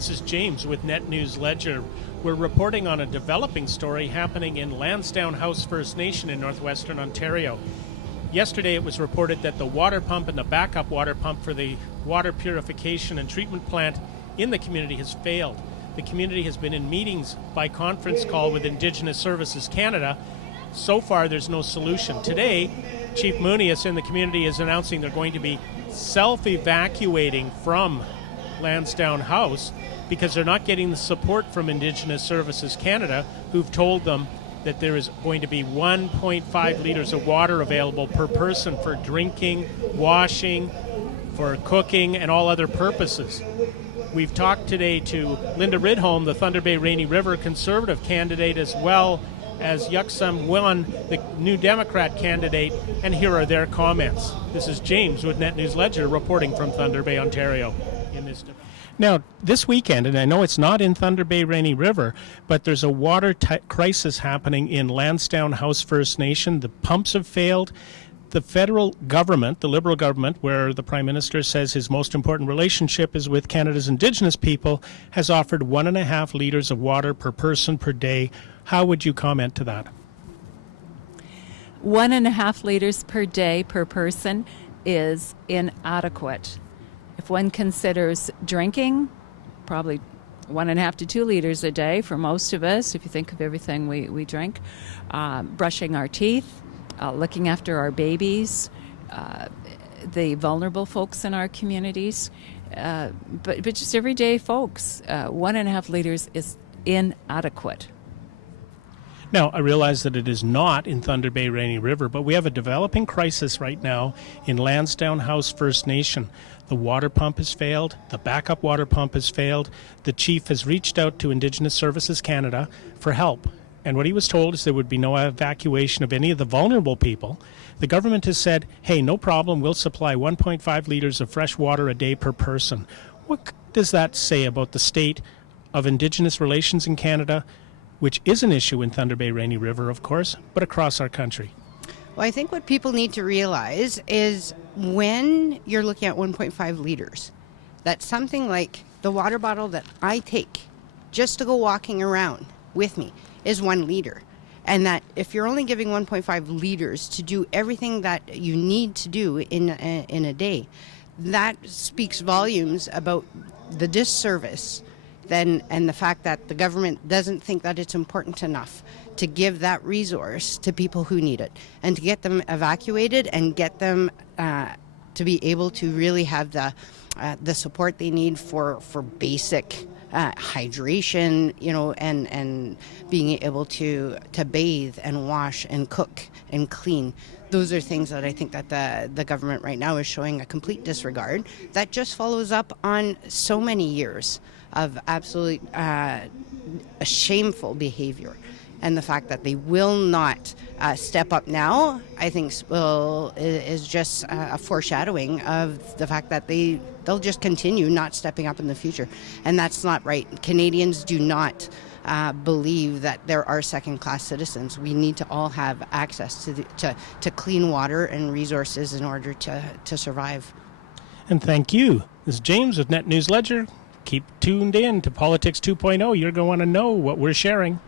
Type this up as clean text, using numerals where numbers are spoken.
This is James with NetNewsLedger. We're reporting on a developing story happening in Lansdowne House First Nation in northwestern Ontario. Yesterday it was reported that the water pump and the backup water pump for the water purification and treatment plant in the community has failed. The community has been in meetings by conference call with Indigenous Services Canada. So far there's no solution. Today, Chief Moonias in the community is announcing they're going to be self-evacuating from Lansdowne House because they're not getting the support from Indigenous Services Canada, who've told them that there is going to be 1.5 liters of water available per person for drinking, washing, for cooking, and all other purposes. We've talked today to Linda Rydholm, the Thunder Bay Rainy River Conservative candidate, as well as Yuk-Sem, the New Democrat candidate, and here are their comments. This is James with NetNewsLedger reporting from Thunder Bay, Ontario. Now, this weekend, and I know it's not in Thunder Bay Rainy River, but there's a water crisis happening in Lansdowne House First Nation. The pumps have failed. The federal government, the Liberal government, where the Prime Minister says his most important relationship is with Canada's Indigenous people, has offered 1.5 liters of water per person per day. How would you comment to that? 1.5 liters per day per person is inadequate. If one considers drinking, probably 1.5 to 2 liters a day for most of us, if you think of everything we drink, brushing our teeth, looking after our babies, the vulnerable folks in our communities, but just everyday folks, 1.5 liters is inadequate. Now, I realize that it is not in Thunder Bay Rainy River, but we have a developing crisis right now in Lansdowne House First Nation. The water pump has failed. The backup water pump has failed. The chief has reached out to Indigenous Services Canada for help. And what he was told is there would be no evacuation of any of the vulnerable people. The government has said, hey, no problem, we'll supply 1.5 liters of fresh water a day per person. What does that say about the state of Indigenous relations in Canada, which is an issue in Thunder Bay Rainy River, of course, but across our country? Well, I think what people need to realize is when you're looking at 1.5 liters, that something like the water bottle that I take just to go walking around with me is 1 liter. And that if you're only giving 1.5 liters to do everything that you need to do in a day, that speaks volumes about the disservice and the fact that the government doesn't think that it's important enough to give that resource to people who need it and to get them evacuated and get them to be able to really have the support they need for basic hydration, and being able to bathe and wash and cook and clean. Those are things that I think that the government right now is showing a complete disregard that just follows up on so many years of absolute shameful behavior. And the fact that they will not step up now, I think is just a foreshadowing of the fact that they'll just continue not stepping up in the future. And that's not right. Canadians do not believe that there are second-class citizens. We need to all have access to clean water and resources in order to survive. And thank you. This is James with NetNewsLedger. Keep tuned in to Politics 2.0. You're going to want to know what we're sharing.